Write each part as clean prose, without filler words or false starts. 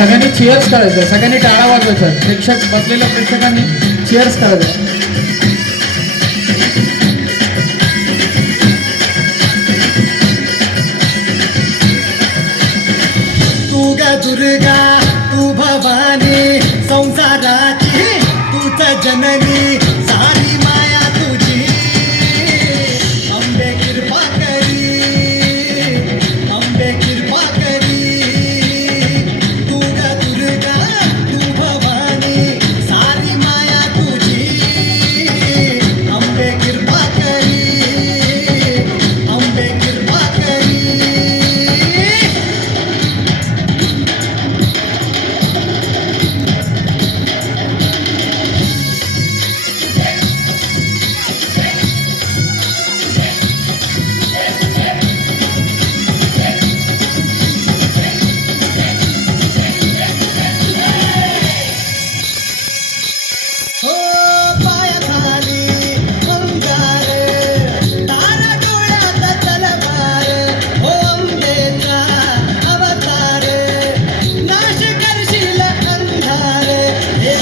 सगळ्यांनी चीअर्स करायचं, सगळ्यांनी टाळा वाजवायचं, प्रेक्षक बसलेल्या प्रेक्षकांनी चीअर्स करायचं. तू ग दुर्गा तू भवानी संसाराची तूच जननी सारी माया तुझी अंबे कृपा करी अंबे कृपा करी तू ग दुर्गा तू भवानी सारी माया तुझी अंबे कृपा करी अंबे कृपा करी. हो पायाखाली अंगार तारा डोळ्यात तलवार हो अंबेचा अवतार नाश करशील अंधार हे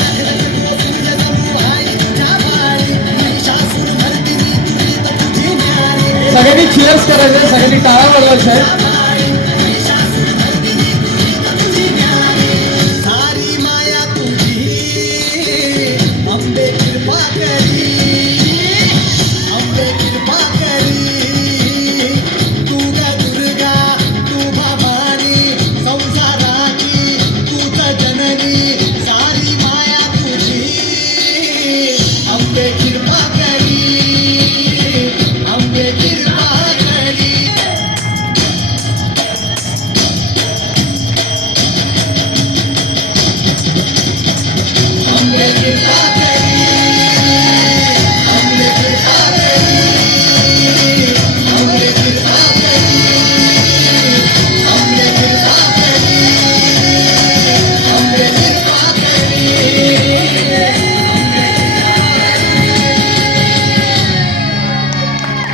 सूर्य समूह आहे तुझ्या बाळी महिषासूर धरती तुझी तुझी न्यारी सगळ्यांनी चीअर्स करायचं, सगळ्यांनी टाळा वाजवायचं आहे.